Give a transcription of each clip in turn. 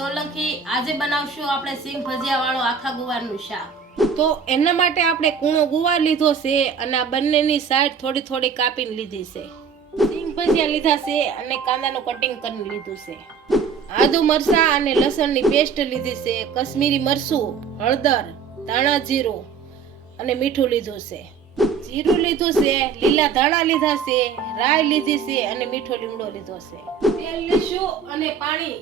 સોલંકી। આજે બનાવશું આપણે સિંગ ભજીયા વાળો આખા ગુવારનું શાક। તો એના માટે આપણે કૂણો ગુવાર લીધો છે અને આ બંનેની સાઈડ થોડી થોડી કાપીને લીધી છે। સિંગ ભજીયા લીધા છે અને કાંદાનું કટિંગ કરીને લીધું છે। આદુ મરચાં અને લસણની પેસ્ટ લીધી છે। કશ્મીરી મરચું, હળદર, ધાણા જીરું અને મીઠું લીધું છે। જીરું લીધું છે, લીલા ધાણા લીધા છે, રાઈ લીધી છે અને મીઠો લીમડો લીધો છે। તેલ લેશું અને પાણી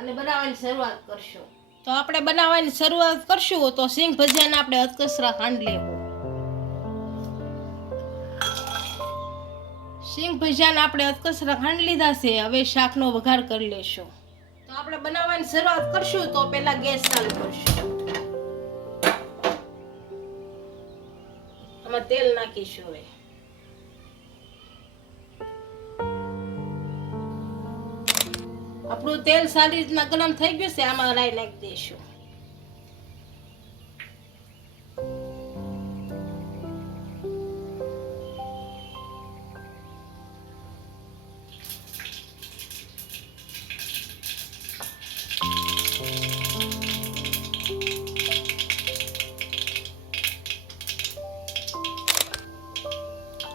અને બનાવવાની શરૂઆત કરશું। તો આપણે બનાવવાની શરૂઆત કરશું તો સિંગ ભજીયાને આપણે અધકચરા ખાંડ લેવું। સિંગ ભજીયાને આપણે અધકચરા ખાંડ લીધા છે। હવે શાકનો વઘાર કરી લેશું। તો આપણે બનાવવાની શરૂઆત કરશું તો પહેલા ગેસ ચાલુ કરશું। આમાં તેલ નાખીશું। હવે આપણું તેલ સારી રીતના ગરમ થઈ ગયું છે। આમાં રાઈ નાખી દઈશું।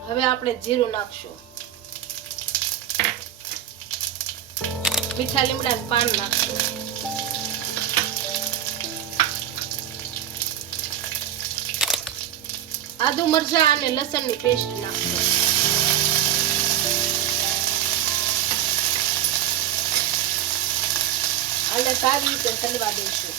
હવે આપણે જીરું નાખશું, મીઠા લીમડાના પાન નાખશું, આદુ મરચાં અને લસણની પેસ્ટ નાખશું, અને સારી રીતે હલવા દઈશું।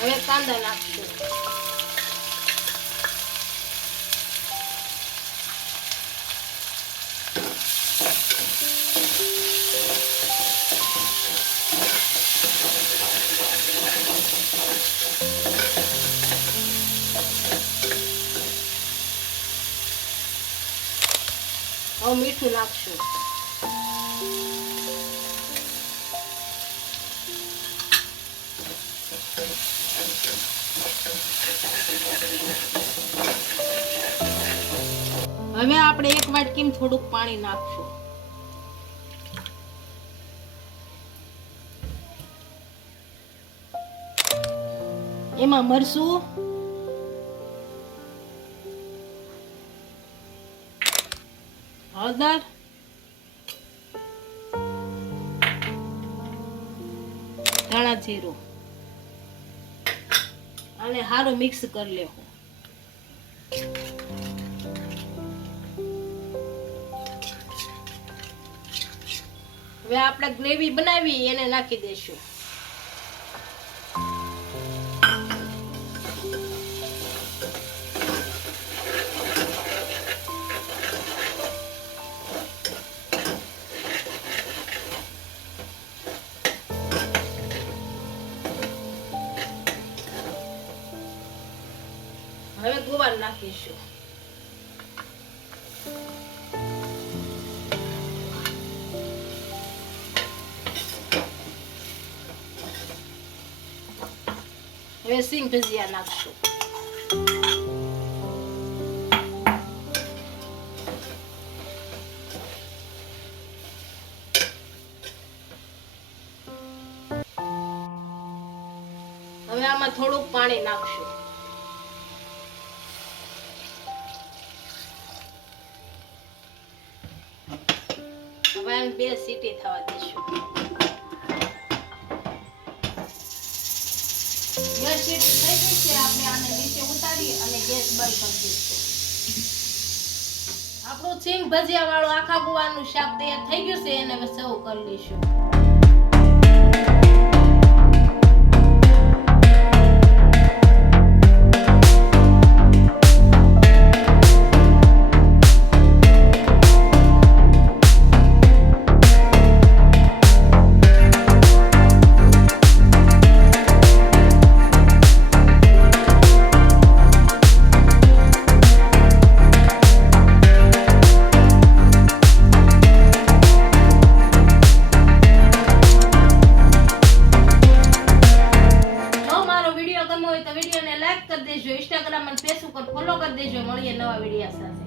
હવે કાંદા નાખશું, હવે મીઠું નાખશું, હવે આપણે એક વાટકીમાં થોડુંક પાણી નાખશું। એમાં મરચું, હળદર, ધાણા જીરું અને સારું મિક્સ કરી લેવું। હવે આપણે ગ્રેવી બનાવી એને નાખી દઈશું। હવે ગુવાર નાખીશું, હવે સિંગ ભજીયા નાખશું, હવે આમાં થોડુંક પાણી નાખશું, હવે આને 2 સીટી થવા દઈશું। 2 સીટી થઈ ગઈ છે, આપણે આને નીચે ઉતારી અને ગેસ બંધ કરી દઈશું। આપણું સિંગ ભજીયા વાળું આખા ગુવારનું શાક તૈયાર થઈ ગયું છે, એને હવે સર્વ કરી લઈશું। લાઈક કરી દેજો, ઇન્સ્ટાગ્રામ અને ફેસબુક પર ફોલો કરી દેજો. મળીએ નવા વિડીયો સાથે.